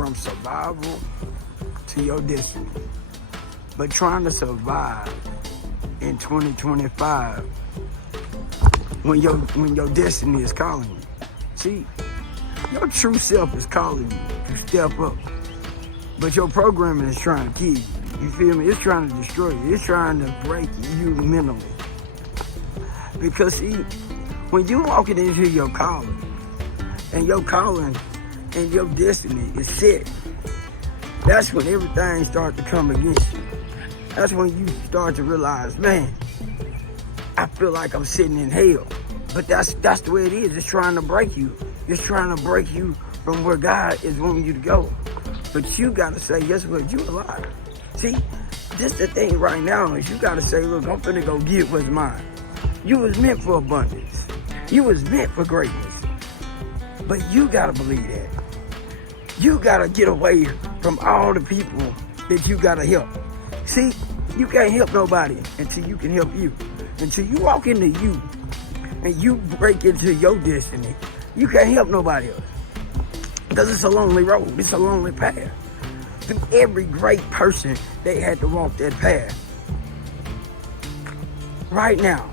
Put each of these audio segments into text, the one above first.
from survival to your destiny. But trying to survive in 2025 when your destiny is calling you. See, your true self is calling you to step up. But your programming is trying to kill you. You feel me? It's trying to destroy you. It's trying to break you mentally. Because see, when you walking into your calling and your destiny is set, that's when everything starts to come against you. That's when you start to realize, man, I feel like I'm sitting in hell. But that's the way it is. It's trying to break you. It's trying to break you from where God is wanting you to go. But you got to say, guess what? You alive. See, this the thing right now is you got to say, look, I'm finna go get what's mine. You was meant for abundance. You was meant for greatness. But you got to believe that. You got to get away from all the people that you got to help. See, you can't help nobody until you can help you. Until you walk into you and you break into your destiny, you can't help nobody else. Because it's a lonely road. It's a lonely path. Through every great person, they had to walk that path. Right now,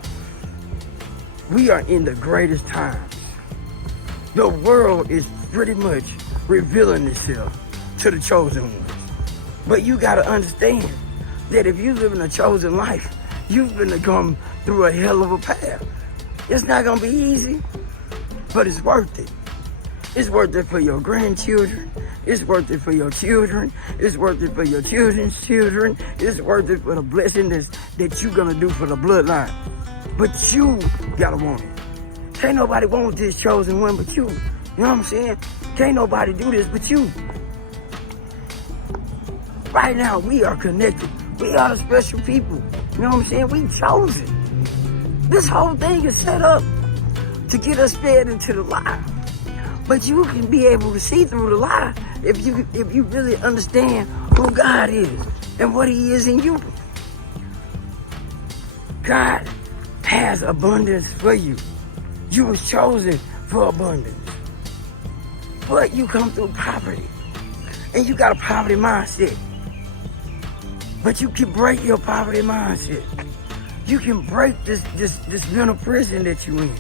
we are in the greatest times. The world is pretty much revealing itself to the chosen ones. But you got to understand that if you live in a chosen life, you're going to come through a hell of a path. It's not going to be easy, but it's worth it. It's worth it for your grandchildren. It's worth it for your children. It's worth it for your children's children. It's worth it for the blessing that you're going to do for the bloodline. But you got to want it. Can't nobody want this chosen one but you. You know what I'm saying? Can't nobody do this but you. Right now, we are connected. We are the special people. You know what I'm saying? We chosen. This whole thing is set up to get us fed into the lie. But you can be able to see through the lie if you really understand who God is and what He is in you. God has abundance for you. You was chosen for abundance. But you come through poverty. And you got a poverty mindset. But you can break your poverty mindset. You can break this mental prison that you in.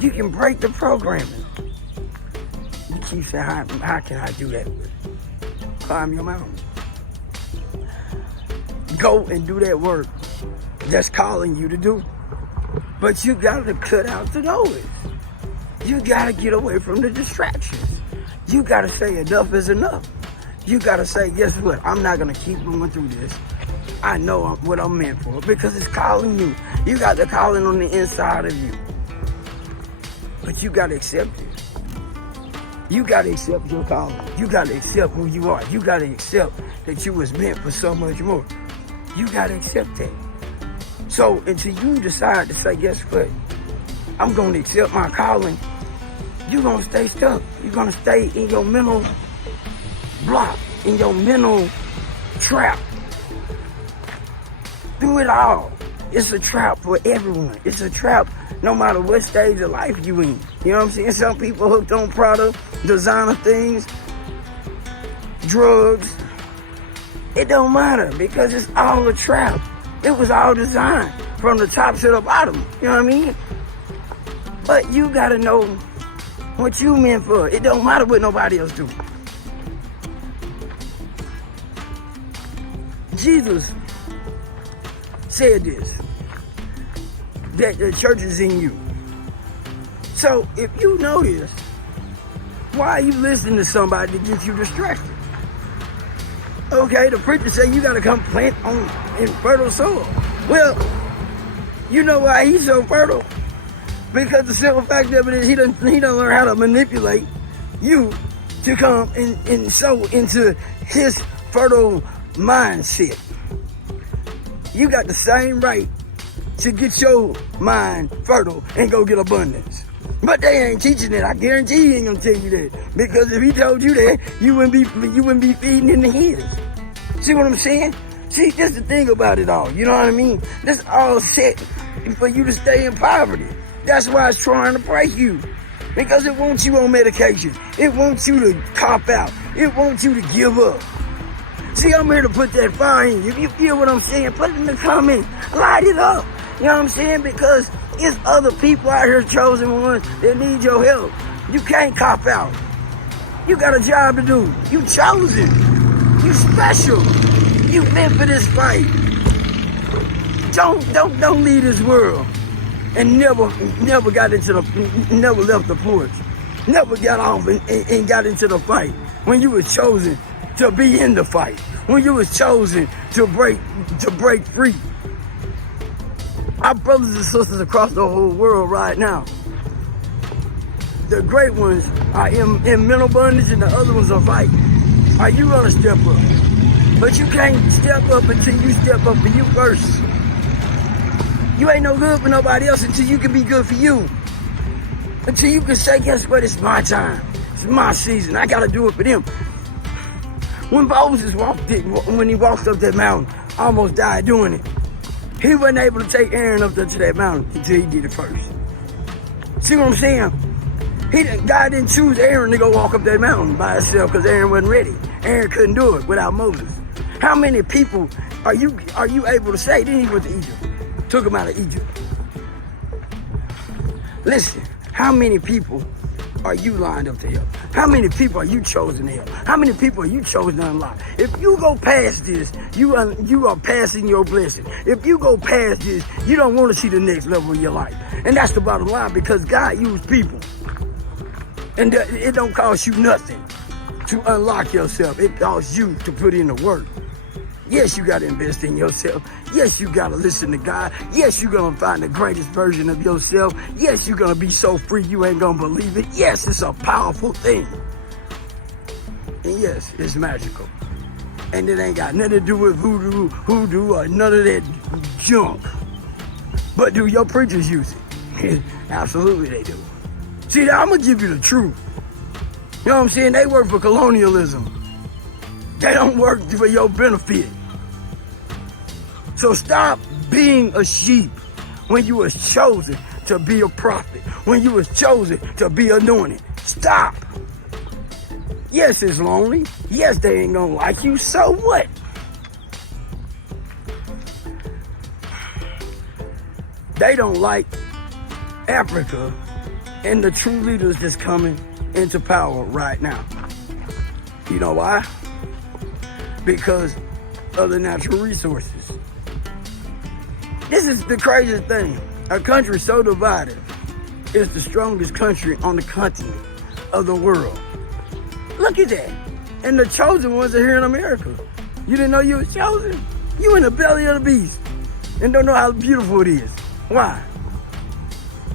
You can break the programming. You keep saying, how can I do that? Climb your mountain. Go and do that work that's calling you to do. But you got to cut out the noise. You got to get away from the distractions. You got to say enough is enough. You got to say, guess what? I'm not going to keep going through this. I know what I'm meant for because it's calling you. You got the calling on the inside of you. But you got to accept it. You got to accept your calling. You got to accept who you are. You got to accept that you was meant for so much more. You got to accept that. So until you decide to say, guess what? I'm going to accept my calling. You're going to stay stuck. You're going to stay in your mental block, in your mental trap. Do it all. It's a trap for everyone. It's a trap no matter what stage of life you in. You know what I'm saying? Some people hooked on product, designer things, drugs. It don't matter because it's all a trap. It was all designed from the top to the bottom. You know what I mean? But you got to know what you meant for. It don't matter what nobody else do. Jesus said this, that the church is in you. So if you know this, why are you listening to somebody to get you distracted? Okay, the preacher said you got to come plant in fertile soil. Well, you know why he's so fertile? Because the simple fact of it is he don't learn how to manipulate you to come and sow into his fertile mindset. You got the same right to get your mind fertile and go get abundance. But they ain't teaching it. I guarantee he ain't gonna tell you that. Because if he told you that, you wouldn't be feeding into his. See what I'm saying? See, that's the thing about it all. You know what I mean? That's all set for you to stay in poverty. That's why it's trying to break you. Because it wants you on medication. It wants you to cop out. It wants you to give up. See, I'm here to put that fire in you. If you feel what I'm saying, put it in the comments. Light it up. You know what I'm saying? Because it's other people out here, chosen ones, that need your help. You can't cop out. You got a job to do. You chosen. You special. You meant for this fight. Don't leave this world and never left the porch. Never got off and got into the fight when you was chosen to be in the fight. When you was chosen to break free. Our brothers and sisters across the whole world right now, the great ones are in mental bondage and the other ones are fighting. Are you gonna step up? But you can't step up until you step up for you first. You ain't no good for nobody else until you can be good for you. Until you can say, guess what, it's my time. It's my season. I gotta do it for them. When Moses when he walked up that mountain, almost died doing it. He wasn't able to take Aaron up there to that mountain until he did it first. See what I'm saying? God didn't choose Aaron to go walk up that mountain by himself because Aaron wasn't ready. Aaron couldn't do it without Moses. How many people are you able to say? Then he went to Egypt. Took him out of Egypt. Listen, how many people are you lined up to help? How many people are you chosen to help? How many people are you chosen to unlock? If you go past this, you are passing your blessing. If you go past this, you don't want to see the next level of your life. And that's the bottom line, because God used people. And it don't cost you nothing to unlock yourself. It costs you to put in the work. Yes, you got to invest in yourself. Yes, you got to listen to God. Yes, you're going to find the greatest version of yourself. Yes, you're going to be so free you ain't going to believe it. Yes, it's a powerful thing. And yes, it's magical. And it ain't got nothing to do with hoodoo, or none of that junk. But do your preachers use it? Absolutely they do. See, I'm going to give you the truth. You know what I'm saying? They work for colonialism. They don't work for your benefit. So stop being a sheep when you was chosen to be a prophet, when you was chosen to be anointed. Stop. Yes, it's lonely. Yes, they ain't gonna like you. So what? They don't like Africa and the true leaders that's coming into power right now. You know why? Because of the natural resources. This is the craziest thing. A country so divided is the strongest country on the continent of the world. Look at that. And the chosen ones are here in America. You didn't know you were chosen? You in the belly of the beast and don't know how beautiful it is. Why?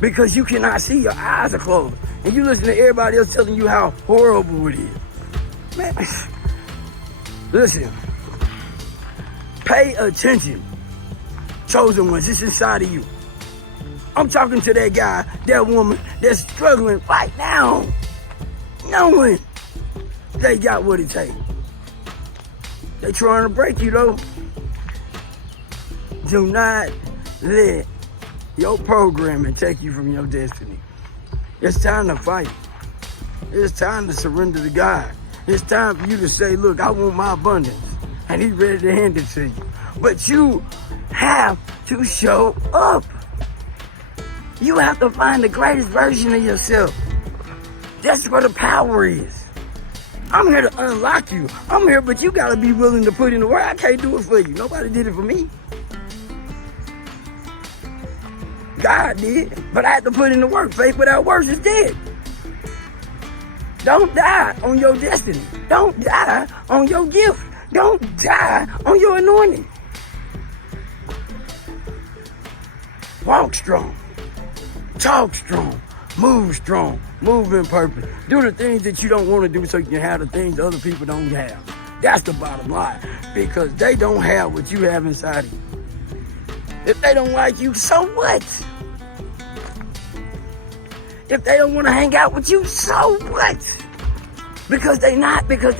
Because you cannot see, your eyes are closed. And you listen to everybody else telling you how horrible it is. Man, listen, pay attention. Chosen ones, it's inside of you. I'm talking to that guy, that woman that's struggling right now, knowing they got what it takes. They trying to break you though. Do not let your programming take you from your destiny. It's time to fight. It's time to surrender to God. It's time for you to say, look, I want my abundance. And he's ready to hand it to you. But you have to show up. You have to find the greatest version of yourself. That's where the power is. I'm here to unlock you. I'm here, but you gotta be willing to put in the work. I can't do it for you. Nobody did it for me. God did, but I had to put in the work. Faith without works is dead. Don't die on your destiny. Don't die on your gift. Don't die on your anointing. Walk strong. Talk strong. Move strong. Move in purpose. Do the things that you don't want to do so you can have the things other people don't have. That's the bottom line. Because they don't have what you have inside of you. If they don't like you, so what? If they don't want to hang out with you, so what? Because they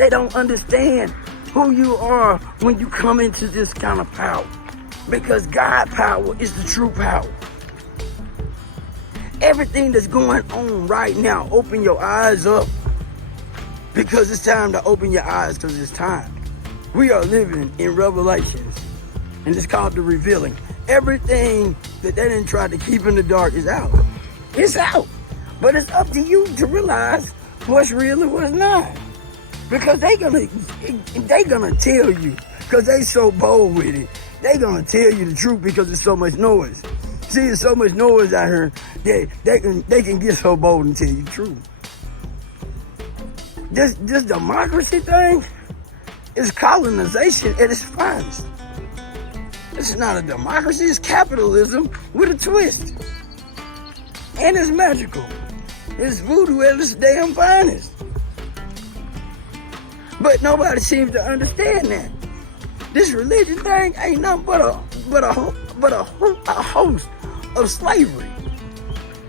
don't understand who you are when you come into this kind of power. Because God power is the true power. Everything that's going on right now, open your eyes up. Because it's time to open your eyes, because it's time. We are living in Revelations, and it's called the revealing. Everything that they didn't try to keep in the dark is out. It's out. But it's up to you to realize what's real and what's not. Because they gonna tell you, because they so bold with it. They gonna tell you the truth because there's so much noise. See, there's so much noise out here that they can get so bold and tell you the truth. This democracy thing is colonization at its finest. This is not a democracy, it's capitalism with a twist. And it's magical. It's voodoo at its damn finest. But nobody seems to understand that. This religion thing ain't nothing but a host of slavery.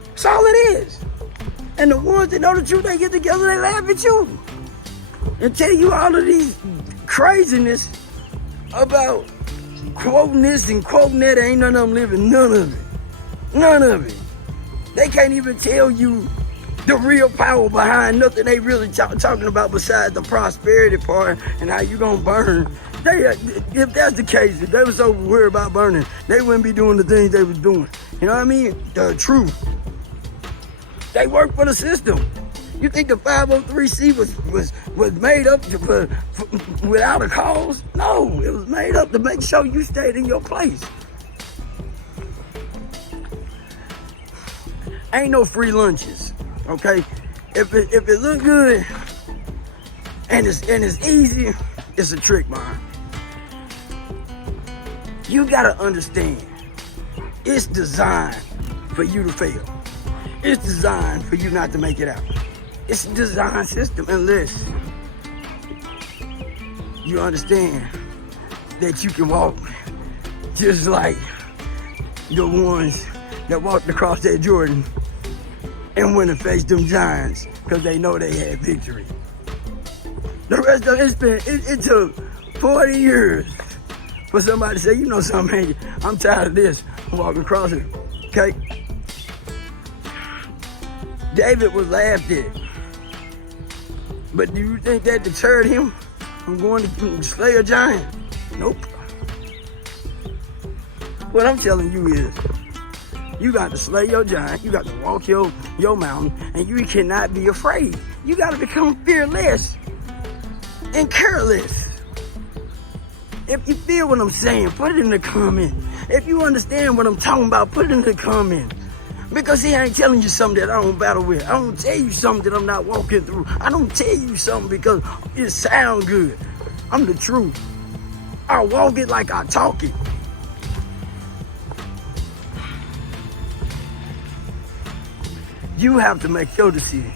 That's all it is. And the ones that know the truth, they get together, they laugh at you and tell you all of these craziness about quoting this and quoting that. Ain't none of them living, none of it. None of it. They can't even tell you the real power behind nothing they really talking about besides the prosperity part and how you gonna burn. If that's the case, if they was so worried about burning, they wouldn't be doing the things they was doing. You know what I mean? The truth. They work for the system. You think the 503c was made up without a cause? No, it was made up to make sure you stayed in your place. Ain't no free lunches, okay? If it look good and it's easy, it's a trick, man. You gotta understand, it's designed for you to fail. It's designed for you not to make it out. It's a design system unless you understand that you can walk just like the ones that walked across that Jordan and went and faced them giants because they know they had victory. The rest of it took 40 years for somebody to say, you know something, I'm tired of this. I'm walking across it, okay? David was laughed at. But do you think that deterred him from going to slay a giant? Nope. What I'm telling you is, you got to slay your giant, you got to walk your mountain, and you cannot be afraid. You got to become fearless and careless. If you feel what I'm saying, put it in the comment. If you understand what I'm talking about, put it in the comment. Because I ain't telling you something that I don't battle with. I don't tell you something that I'm not walking through. I don't tell you something because it sounds good. I'm the truth. I walk it like I talk it. You have to make your decision.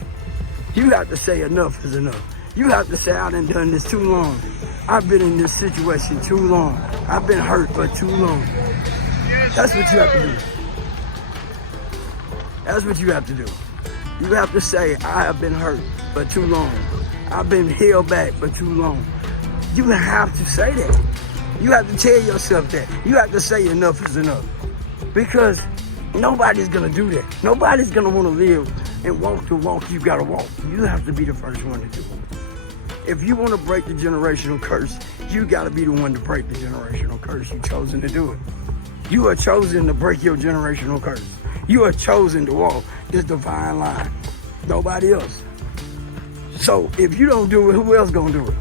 You have to say enough is enough. You have to say I done done this too long. I've been in this situation too long. I've been hurt for too long. That's what you have to do. That's what you have to do. You have to say, I have been hurt for too long. I've been held back for too long. You have to say that. You have to tell yourself that. You have to say enough is enough. Because nobody's going to do that. Nobody's going to want to live and walk the walk you got to walk. You have to be the first one to do it. If you want to break the generational curse, you got to be the one to break the generational curse. You've chosen to do it. You are chosen to break your generational curse. You are chosen to walk this divine line. Nobody else. So if you don't do it, who else gonna do it?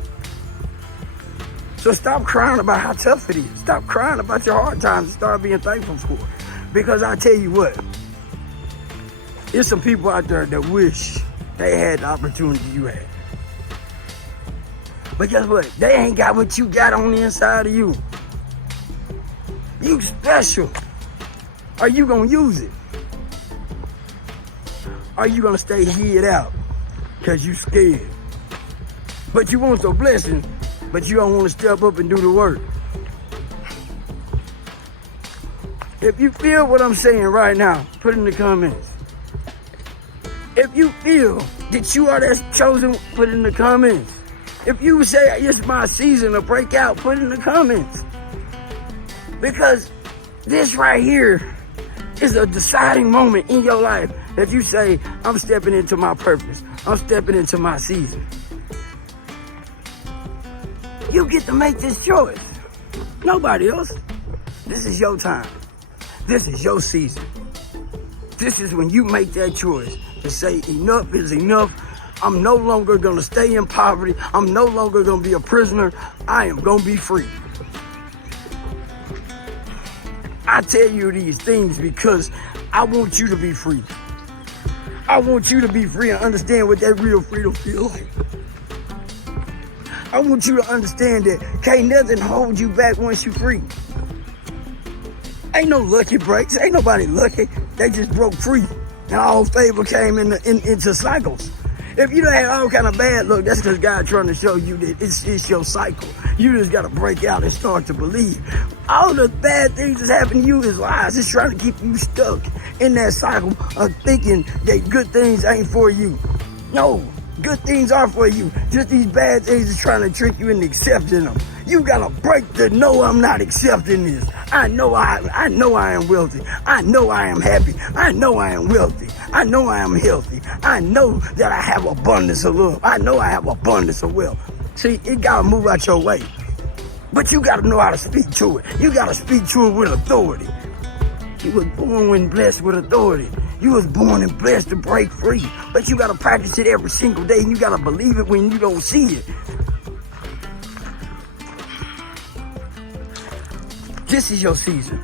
So stop crying about how tough it is. Stop crying about your hard times and start being thankful for it. Because I tell you what, there's some people out there that wish they had the opportunity you had. But guess what? They ain't got what you got on the inside of you. You special. Are you gonna use it? Are you gonna stay hid out because you scared? But you want your blessing, but you don't want to step up and do the work. If you feel what I'm saying right now, put it in the comments. If you feel that you are that chosen, put it in the comments. If you say it's my season to break out, put it in the comments. Because this right here is a deciding moment in your life If you say, I'm stepping into my purpose, I'm stepping into my season, you get to make this choice. Nobody else. This is your time. This is your season. This is when you make that choice to say enough is enough. I'm no longer going to stay in poverty. I'm no longer going to be a prisoner. I am going to be free. I tell you these things because I want you to be free. I want you to be free and understand what that real freedom feels like. I want you to understand that can't nothing hold you back once you're free. Ain't no lucky breaks. Ain't nobody lucky. They just broke free. And all favor came into cycles. If you done had all kind of bad luck, that's because God trying to show you that it's your cycle. You just got to break out and start to believe. All the bad things that's happening to you is lies. It's trying to keep you stuck in that cycle of thinking that good things ain't for you. No, good things are for you. Just these bad things is trying to trick you into accepting them. You gotta break the no, I'm not accepting this. I know I am wealthy. I know I am happy. I know I am wealthy. I know I am healthy. I know that I have abundance of love. I know I have abundance of wealth. See, it gotta move out your way. But you gotta know how to speak to it. You gotta speak to it with authority. You was born when blessed with authority. You was born and blessed to break free. But you gotta practice it every single day, and you gotta believe it when you don't see it. This is your season.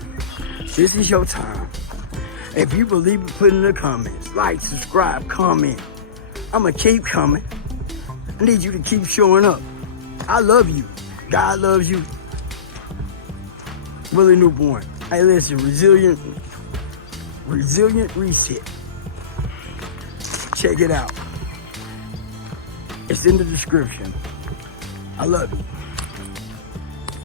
This is your time. If you believe it, put in the comments. Like, subscribe, comment. I'm going to keep coming. I need you to keep showing up. I love you. God loves you. Willie Newborn. Hey, listen, resilient reset. Check it out. It's in the description. I love you.